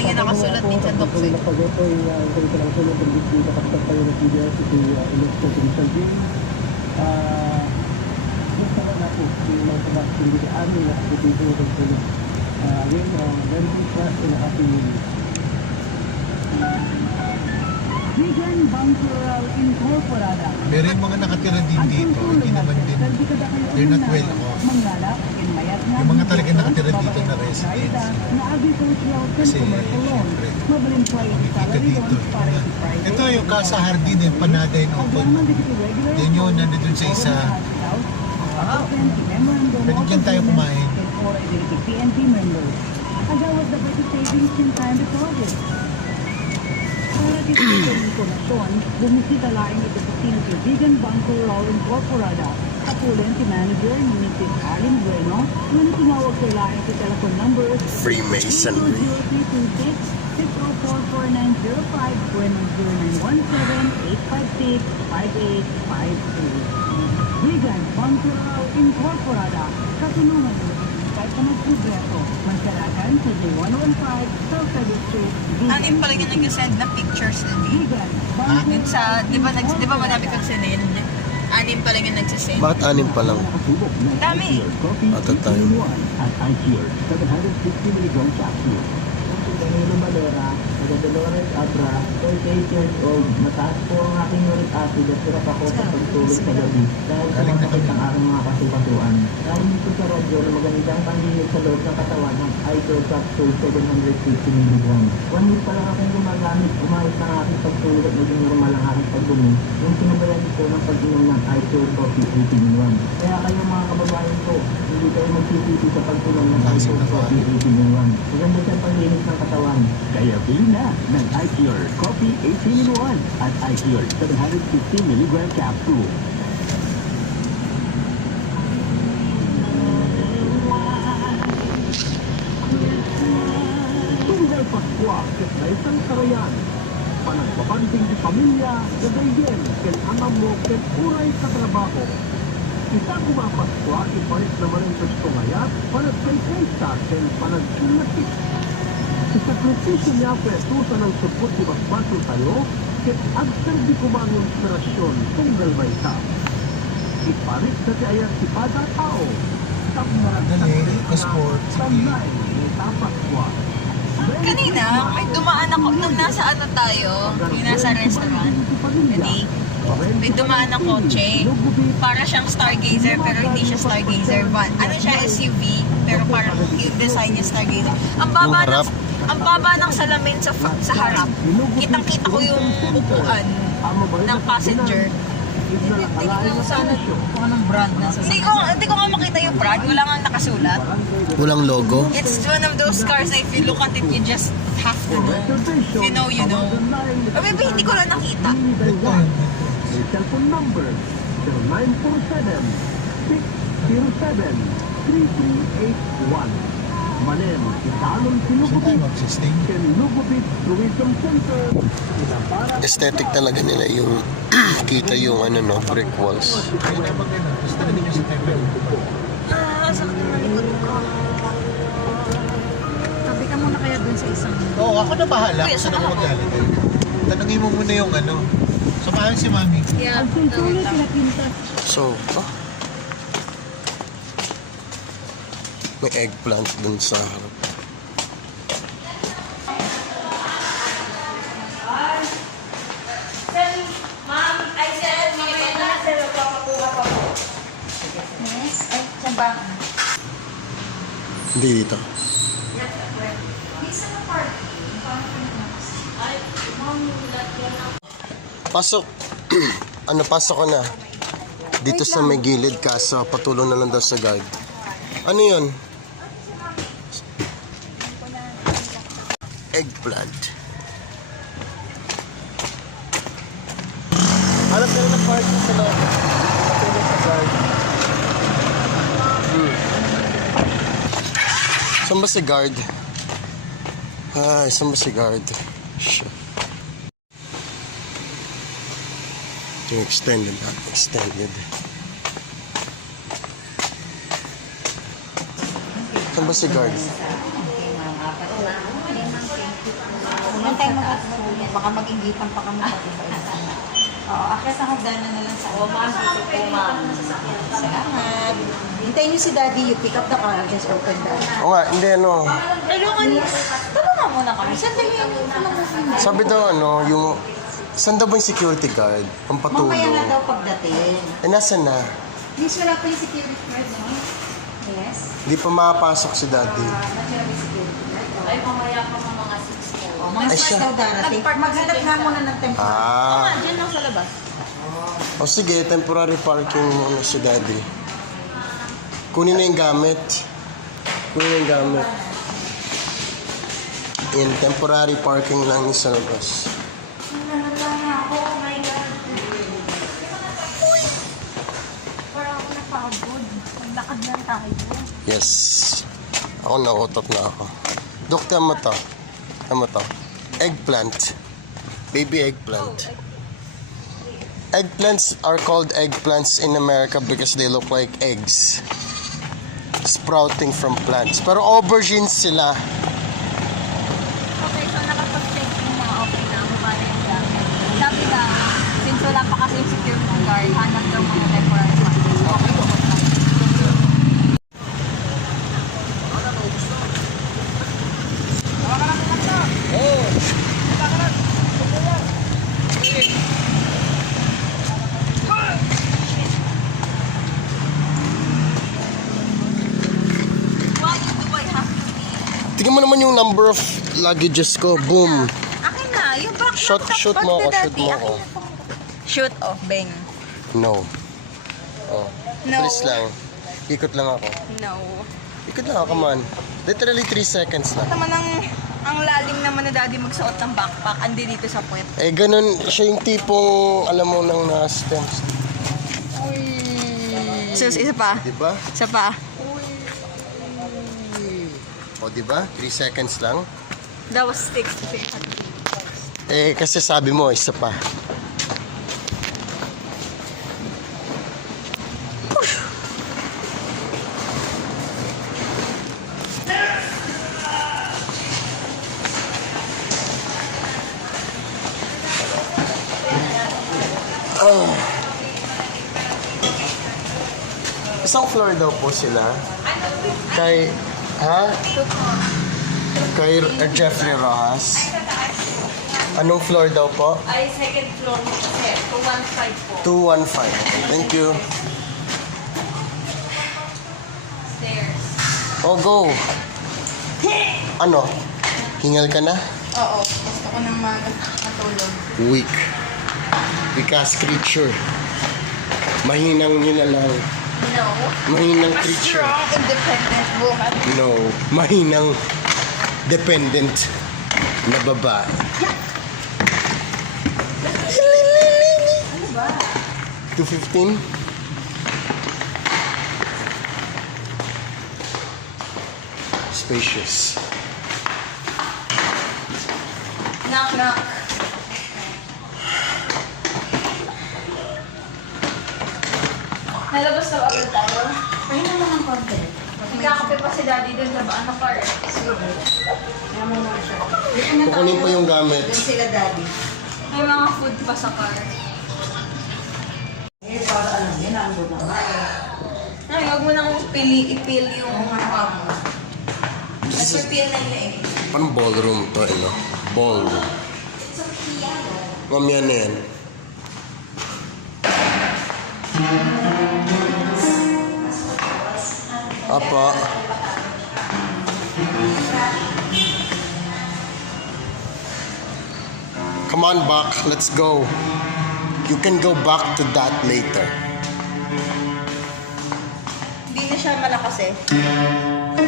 lang yung nakasulat minsan doon sa'yo. Vegan Bunker Incorporada. Pero yung mga nakatira din dito, hindi naman din, they're not well off. Yung mga talagang nakatira dito na residents. Kasi, syempre, makikita dito. Ito yung Casa Hardin, yung Panada in Open. Yan yun, nandun sa isa. Pwede dyan tayo kumain. PNP members. And that was the better savings in time deposit. Para dito sa informasyon, bumisita lang ito sa Sinapi Vegan Bunker Raw Incorporada. Kapulan si Manager ni Mrs. Arlene Bueno, ngunit tumawag sa lang ito telephone number Freemasonry. 604-490-5 Bueno 0917-856-5852. Vegan Bunker Raw Incorporada. Katulungan mo kahit na magprogreso. Mansalagan sa J115 South Service Street. Anim pala yung nag-send na pictures na di. Vegan Yung sa, di ba madami kang sinend? Anim pala yung nagsisend. Bakit anim pa lang? Dami. Atat tayo. At ICR, 750 mg capsule. Danilo Valera, Dolores Abra, 38 years old. Mataas po ang aking uric acid at hirap ako sa pagtulog sa gabi dahil sa masakit ang aking mga kasupatuan. Dahil dito sa radyo na magandang pandinig sa loob ng katawan ng ICR capsule 750 mg. 1 week pa lang akong gumagamit, umayos ang aking pagtulog at maging normal ang aking pagdumi. Yung sinabayan ko ng pag-inom ng ICR Coffee 18-in-1. Kaya kayo mga kababayan ko, hindi kayo magsisisi sa pag-inom ng ICR Coffee 18-in-1. Maganda siyang pandinig ng katawan. Kaya bili na ng ICR Coffee 18-in-1 at ICR 750 mg capsule. Tunay Paskwa, sa isang karayan. Panagpapanding di pamilya, gagayin, ken amam mo, ken uray sa trabaho. Isa kumapaskwa, ipalit naman ang gusto ngayat, panagkay-kaysa, ken panagsulapit. Sa kritisyo niya pwetusa ng supot di basbaso tayo, ket agserbi kumang inspirasyon tunggal may ta. Ipalit sa ti ayat si pada tao, Dali, Sport, sige. Paskwa. Kanina, may dumaan ako, nung nasa ano tayo, yung nasa restaurant, hindi, may dumaan na kotse. Para siyang Stargazer, pero hindi siya Stargazer. Ano siya, SUV, pero parang yung design niya Stargazer. Ang baba ng salamin sa harap. Kitang-kita ko yung upuan ng passenger. Tingnan mo sana kung anong brand na sa Hindi ko nga makita yung brand. Wala nga nakasulat. Walang logo. It's one of those cars na if you look at it, you just have to know. If you know, you know. Or maybe hindi ko lang nakita. Cellphone number 0947-607-3381. Manem, italong Saan tayo sinugubit, magsistay? ken lugubit tourism center. Aesthetic talaga nila yung kita yung ano no, brick walls. Kaya naman ganun, gusto na ninyo sa Taiwan. Sakit na likod ko. Tabi ka muna kaya dun sa isang... Oo, ako na bahala Kuya, kung saan saan ako ako? maglalagay. Tanungin mo muna yung ano. Samahan si Mami. Yeah, Ang sulsulit sila pintas. So, may eggplant dun sa harap. Hindi dito. Pasok. Pasok ko na. Dito sa may gilid kaso patulong na lang daw sa guard. Ano yun? Eggplant. Hanap ka na ng parking sa loob. Patulong sa guard. Saan ba si guard? Saan ba si guard? Shit. Ito yung extended. Saan ba si guard? tayo mag-asulit. Baka mag-inggitan pa kami pati ba isa. Oo, akyat ang hagdanan na lang sa akin. Salamat. Hintayin niyo si Daddy, you pick up the car, just open the... Oo nga, hindi ano. Tulungan muna kami. Sandali yan yung tulungan. Sabi daw yung... Saan daw ba yung security guard? Ang patulong. Mamaya na daw pagdating. Eh, nasan na? Miss, wala pa yung security guard, no? Yes? Hindi pa makapasok si daddy. Nandiyan yung security guard. Ay, mamaya pa mga 6 po. Mga Ay, 6 siya. daw darating. Maghanap nga muna ng tempo. Ah. Diyan lang sa labas. O sige, temporary parking muna si daddy. Kunin na yung gamit. In temporary parking lang yung sa labas. Parang ako napagod. Maglakad lang tayo. Yes. Ako nautot na ako. Dok, tama to. Eggplant. Baby eggplant. Eggplants are called eggplants in America because they look like eggs. Sprouting from plants. Pero aubergines sila. Okay, so nakapag-check na okay na. Bumali yung gamit. Sabi na, since wala pa kasi yung security guard, hanap daw mga temporary parking. So, okay, bumot lang. Why do I have to be? Tingnan mo naman yung number of luggages ko. Boom. Akin na, yung back Shoot mo ako. Shoot off, bang. No. Oh. No. Please lang. Ikot lang ako. No. Ikot lang ako, come on. Literally 3 seconds lang. Naman ang lalim naman na daddy magsuot ng backpack, andi dito sa puwet. Eh, ganun. Siya yung tipong, alam mo, nang na-stems. Sus, isa pa. Diba? Isa pa. O, diba? 3 seconds lang. That was 6 Eh, kasi sabi mo, isa pa. Isang floor daw po sila. Kay, Kay Jeffrey Rojas. Anong floor daw po? Ay, second floor mo kasi. 215 po. 215. Thank you. Stairs. Oh, go. Ano? Hingal ka na? Oo. Gusto ko nang matulog. Weak. Weak-ass creature. Mahinang nyo na lang. No. Mahinang A creature. strong, independent woman. No. Mahinang dependent na babae. Ano ba? 215? Spacious. Knock, knock. Nalabas na agad tayo. Pahinga mo ng konti. Magkakape pa si daddy dun sa ano car. Sige. Kaya mo na siya. Dito na Kukunin tayo. po yung gamit. Doon sila Daddy. May mga food pa sa car. Eh, para alam niya na ang doon na. Ay, huwag mo nang ipil yung nagpipil na niya eh. Parang ballroom to, ano? Ballroom. Mamaya na yan. Apa. Come on, Buck. Let's go. You can go back to that later. Hindi na siya malakas eh.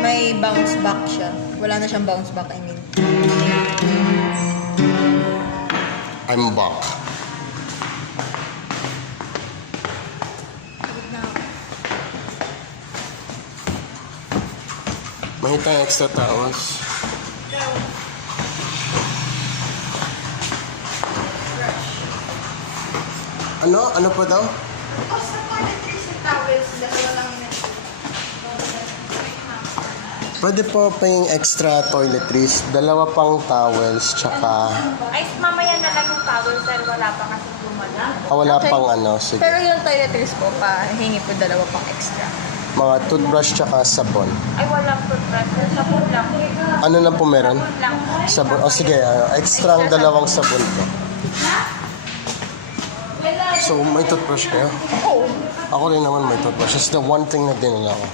May bounce back siya. Wala na siyang bounce back, I mean. I'm Buck. Mahit tayong extra towels. Ano? Ano pa daw? Cost of toiletries and towels, dalawa lang yun. Pwede po pa yung extra toiletries, dalawa pang towels, tsaka Ay, mamaya na lang yung towel, sir. Wala pa kasi gumala. wala Okay. pang ano, sige. Pero yung toiletries po, hingi po dalawa pang extra. Mga toothbrush tsaka sabon. Ay, wala po, sir. Sabon lang. Ano na po meron? Sabon lang. Sabon. O sige, extra ang dalawang sabon po. So, may toothbrush kayo? Oo. Ako rin naman may toothbrush. It's the one thing na dinala ko.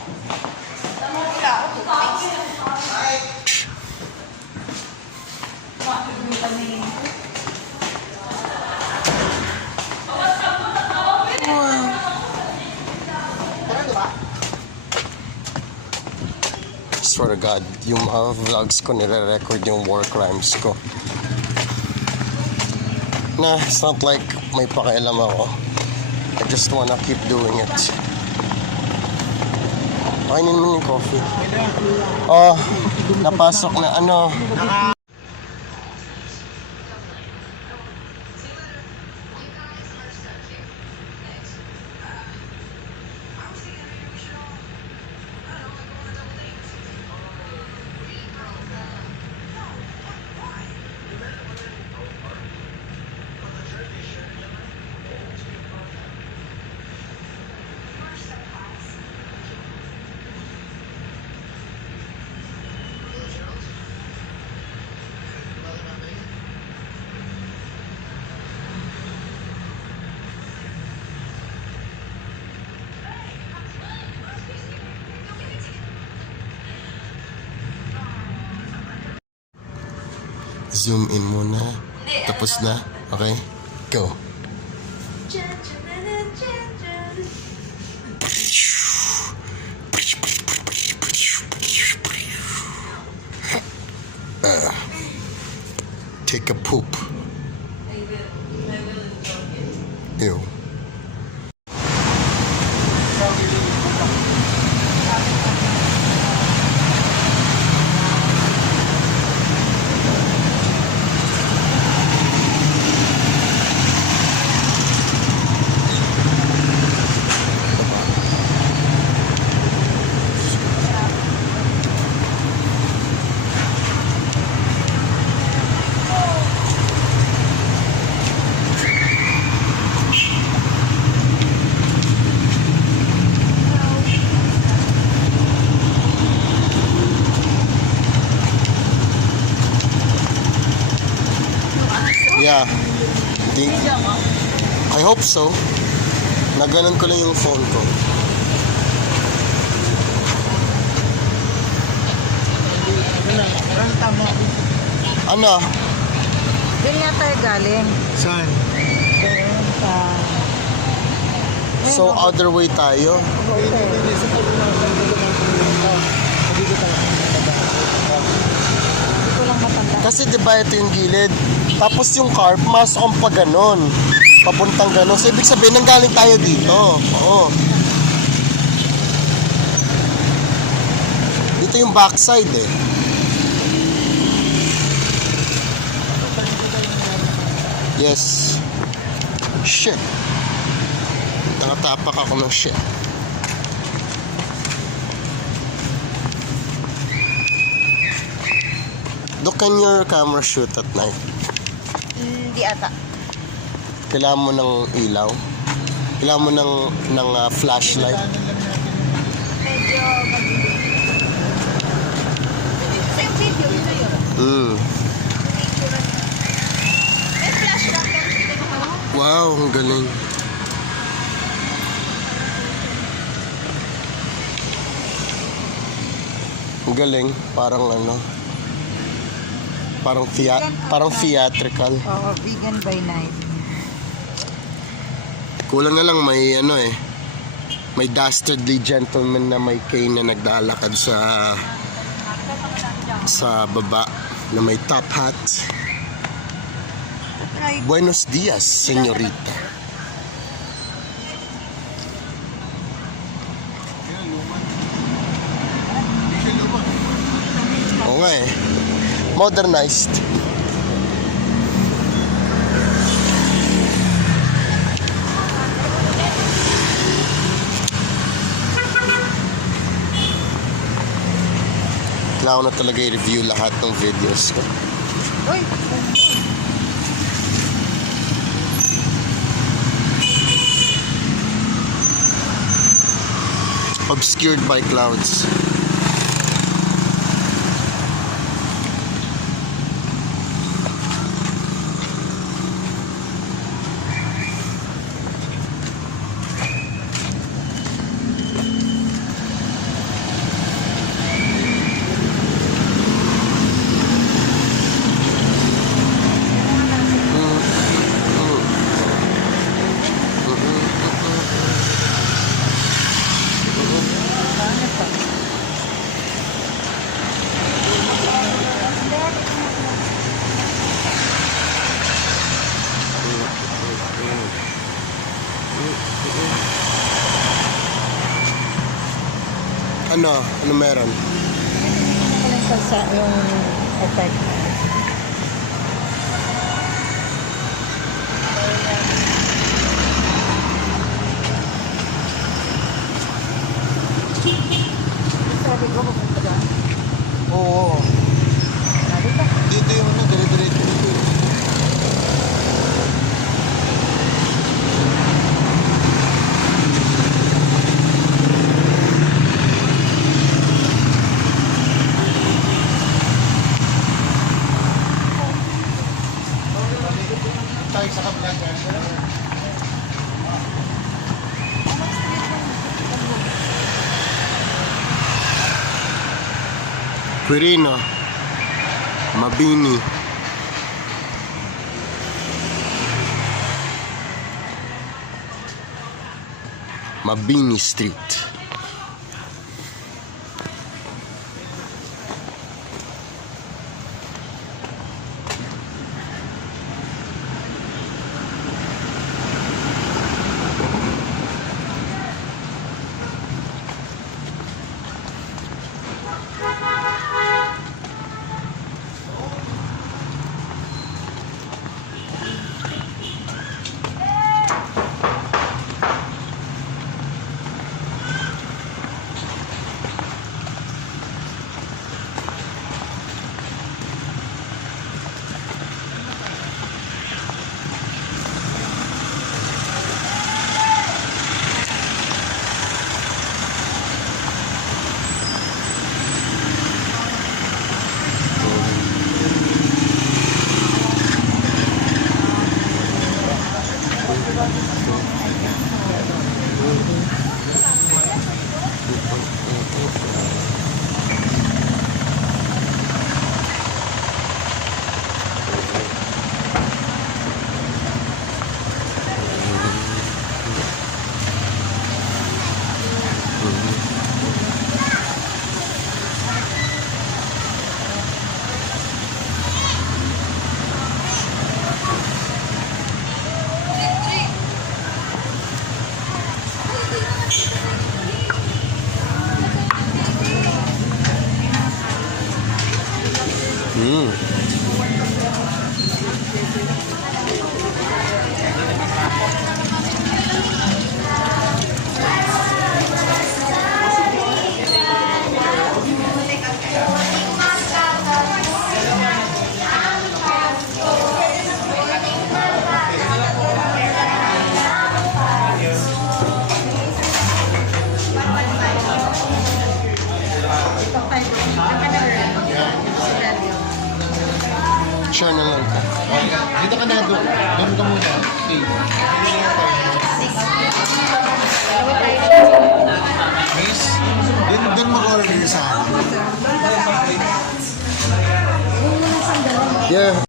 Swear to God, yung mga vlogs ko, nire-record yung war crimes ko. Nah, it's not like may pakialam ako. I just wanna keep doing it. Kainin mo yung coffee. Oh, napasok na ano. Zoom in muna. Tapos na. Okay? Go. Take a poop. Ew. Yeah. I hope so. Naganon ko lang yung phone ko. Ano? Doon nga tayo galing. Saan? So other way tayo? Kasi diba ito yung gilid, tapos yung car, pumasok ang pa ganon, papuntang ganon. So ibig sabihin, nanggaling tayo dito. Oo. Dito yung backside eh. Yes. Shit. Nakatapak ako ng shit. Can your camera shoot at night? Hindi ata. Kailangan mo ng ilaw? Kailangan mo ng flashlight? Medyo same video, ito yun. May flash lang yung Wow, ang galing. Ang galing, parang ano, parang theatrical. Oo, vegan by night. Kulang na lang may ano eh, may dastardly gentleman na may cane na naglalakad sa baba na may top hat. Buenos dias, señorita. Oo nga eh. Modernized. Kailangan ko na talaga i-review lahat ng videos ko. Uy! Obscured by clouds. Ano? Ano meron? Sa yung effect. Sabi ko, pupunta ba? Oo. Dito yung ano, dire-diretso dito. Tayo sa kabila dyan. Quirino, Mabini, Mabini Street. Sure na lang. Dito ka na, doon ka muna. Okay. Miss, doon mag-order sa akin. Yeah.